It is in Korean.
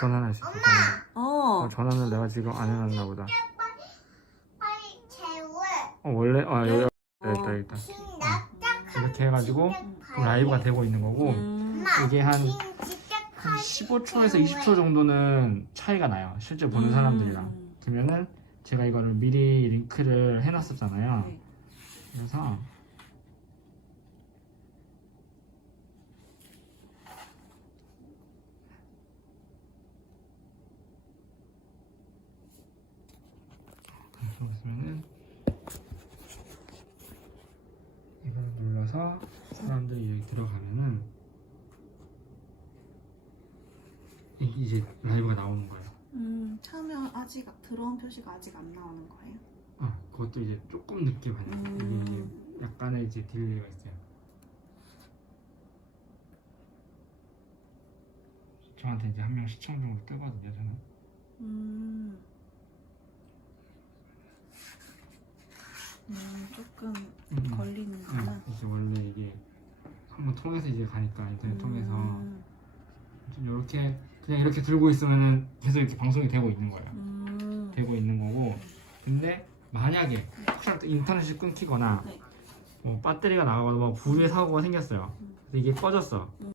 전환할 수 있거든. 어. 어, 전환을 내가 지금 안 해놨나 보다. 빨리 재울. 어, 원래 아 여기 어. 있다 있다. 신났다. 이렇게 해가지고 라이브가 되고 있는 거고 음. 이게 한 15초에서 20초 정도는 차이가 나요. 실제 보는 사람들이랑. 그러면은 제가 이거를 미리 링크를 해놨었잖아요. 네. 그래서 보시면은 이걸 눌러서 사람들이 여기 들어가면은 이- 이제 라이브가 나오는 거예요. 음, 처음에 아직 들어온 표시가 아직 안 나오는 거예요? 아, 그것도 이제 조금 늦게 봐요. 음. 이게 약간의 이제 딜레이가 있어요. 저한테 이제 한 명 시청 정도 뜨거든요, 저는. 음. 음, 조금 음. 걸리는구나. 네, 이제 원래 이게 한번 통해서 이제 가니까 인터넷 통해서 음. 이렇게 그냥 이렇게 들고 있으면은 계속 이렇게 방송이 되고 있는 거예요. 음. 되고 있는 거고. 근데 만약에 혹시나 또 인터넷이 끊기거나 네. 뭐 배터리가 나가거나 뭐 불의 사고가 생겼어요. 그래서 이게 꺼졌어. 음.